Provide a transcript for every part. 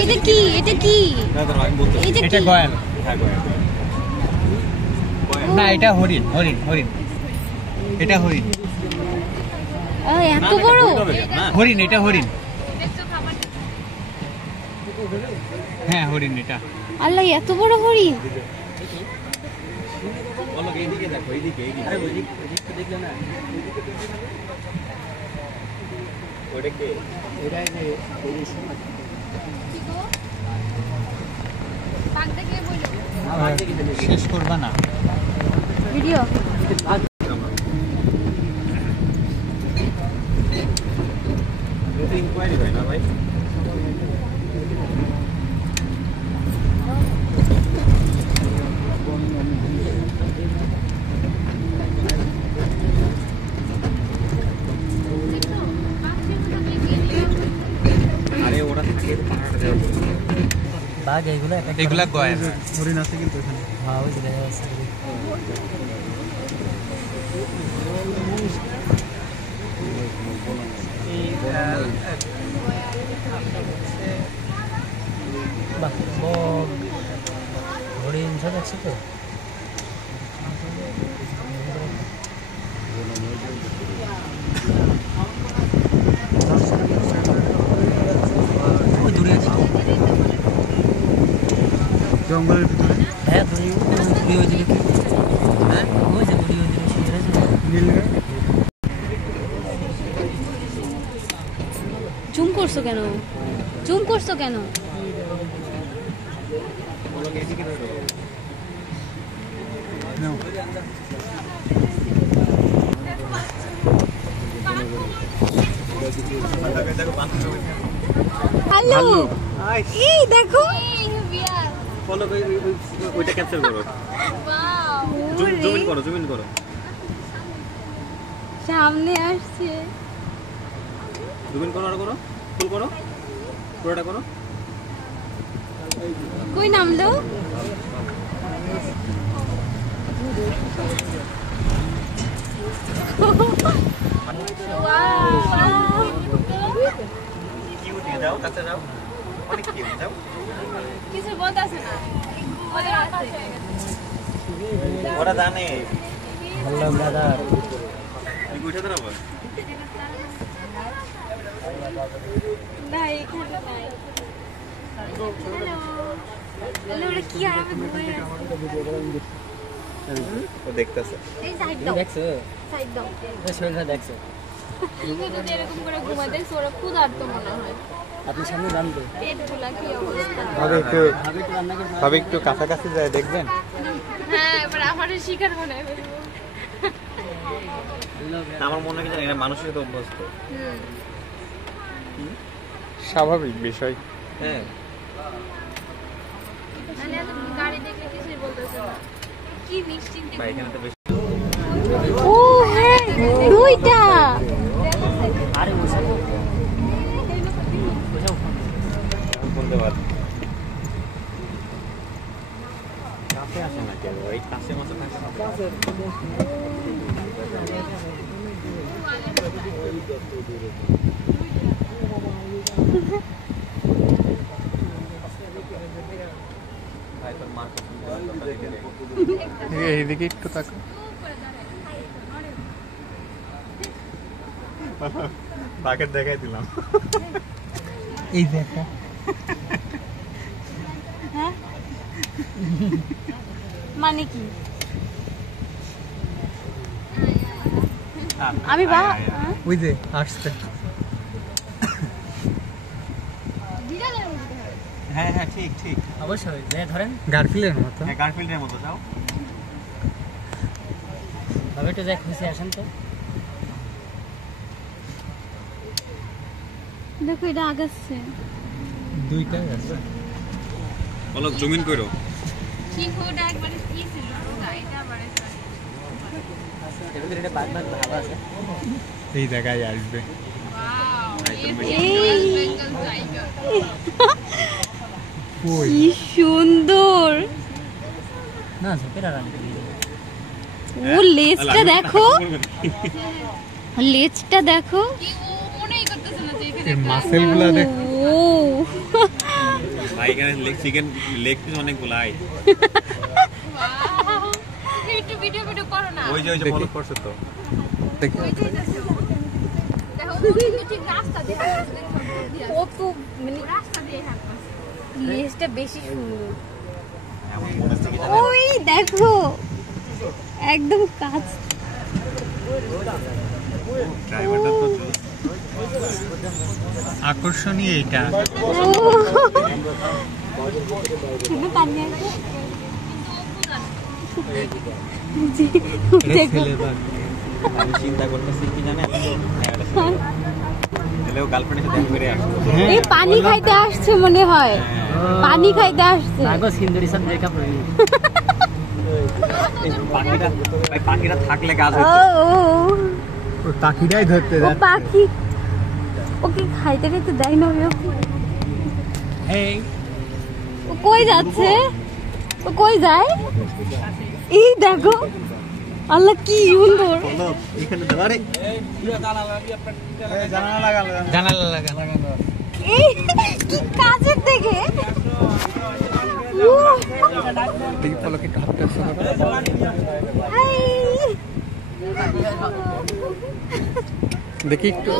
এটা কি এটা কি এটা গয়াল। না এটা হরিণ হরিণ হরিণ এটা হরিণ। এত বড় হরিণ এটা হরিণ। হ্যাঁ হরিণ এটা। আল্লাহ এত বড় হরিণ। শেষ করবা না ভিডিও? ইনকোয়ারি হয় না ভাই? আরে ওরা থাকে বাঘ এগুলা এগুলা গয়াল। হরিণ আছে কিন্তু এখানে। হ্যাঁ ওই জায়গায় আছে। হরিণ সব আছে তো। জঙ্গলের ভিতরে। হ্যাঁ দড়ি হয়েছিল কি? হ্যাঁ ওই যে দড়ি হয়েছিল জুম করছো কেন? জুম করছো কেন? হ্যালো এই দেখো ফলো করে ওইটা ক্যাপচার করো। জুম ইন করো। সামনে আসছে। জুম ইন করো আর করো। ফুল করো। পুরোটা করো। কই নামলো? যাও কাছে যাও। অনেক কি যাও। কিছু বলতাছে না। ওদের আছে। ওরা জানে। Hello brother. তুমি উঠে দাঁড়াবো। না এখানে নাই। হ্যালো ওরা কি আরামে ঘুরে আছে। ও দেখতেছে। এই সাইড দাও। দেখছো? সাইড দাও। ওই শরীরটা দেখছো? তুমি যদি এরকম করে ঘুমা দেখছো ওরা ক্ষুধার্ত মনে হয়। আপনি সামনে জানতো পেটগুলা কি অবস্থা। ভাবে একটু কাছাকাছি যায় দেখবেন। হ্যাঁ এবার আমারও শিকার মনে হয়। আমার মনে হয় কি জানি মানুষের তো অভ্যস্ত। স্বাভাবিক বিষয়। হ্যাঁ মানে এত গাড়ি দেখলে কিছুই বলতেছে না। কি নিশ্চিন্তে। ভাই এখানে তো বেশি। ও হ্যাঁ দুইটা। আরে বসে বলতে পার। কাছে আসে না কেউ। এই কাছে মাছে থাকে না। ভাই তোর মা এইদিকে একটু তাকাও। বাকেট দেখাই দিলাম। এই দেখা। হ্যাঁ মানে কি? আমি বা ওই যে আসছে। হ্যাঁ হ্যাঁ ঠিক ঠিক অবশ্যই ধরেন গার্ফিল্ডের মতো। হ্যাঁ গার্লফ্রেন্ডের মতো যাও। ভাবে একটু যাই খুশি আসেন তো। দেখো এটা আগাচ্ছে। দুইটা আছে। বলো জুম ইন করো। সিংহটা একবারে কি ছিল? এটা আবারে এটা বাদ বাদ ভালো আছে। এই জায়গায় আসবে। কি সুন্দর। না ঝোপের আরাম। ও লেজটা দেখো। লেজটা দেখো। মাসেলগুলো দেখো। ও ভাই এখানে চিকেন লেগ পিস অনেক গুলাই। একটু ভিডিও করো না। ওই যে ফলো করছে তো। দেখি ওই যে দেখো কিন্তু ঠিক রাস্তা দিয়ে হাঁটছে। ও তো মানে রাস্তা দিয়ে হাঁটছে। লেজটা বেশি সুন্দর। আমার মনে হচ্ছে কি জানেন? ওই দেখো একদম কাজ। ড্রাইভারটা তো আকর্ষণীয় এটা। শুধু পানি আছে। আমি চিন্তা করতেছি কি জানেন? এলেও গার্লফ্রেন্ডের সাথে দেখা করে আসবো। এই পানি খাইতে আসছে মনে হয়, পানি খাইতে আসছে। পাখিরা থাকলে কাজ ও হতো। ও পাখিটাই ধরতে ও পাখি ওকে খাইতে খাইতে দেয় না ও কই যাচ্ছে, ও কই যায়? এই দেখো আল্লাহ কি সুন্দর। এখানে দাঁড়ারে জানালা লাগা। এই কি কাজের দেখে দেখি পলকে একটু হাতটা সরা। দেখি একটু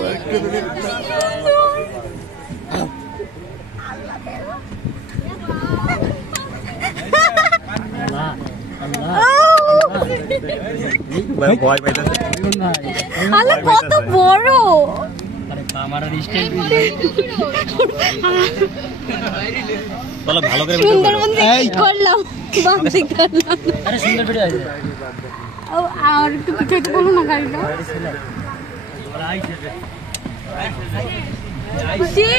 ভয় পাইতেছে। আল্লাহ কত বড়। চলো ভালো করে সুন্দরবন থেকে করলাম বামসি করলাম। ও আর একটু কিছু একটু বলো না গাড়িটা সে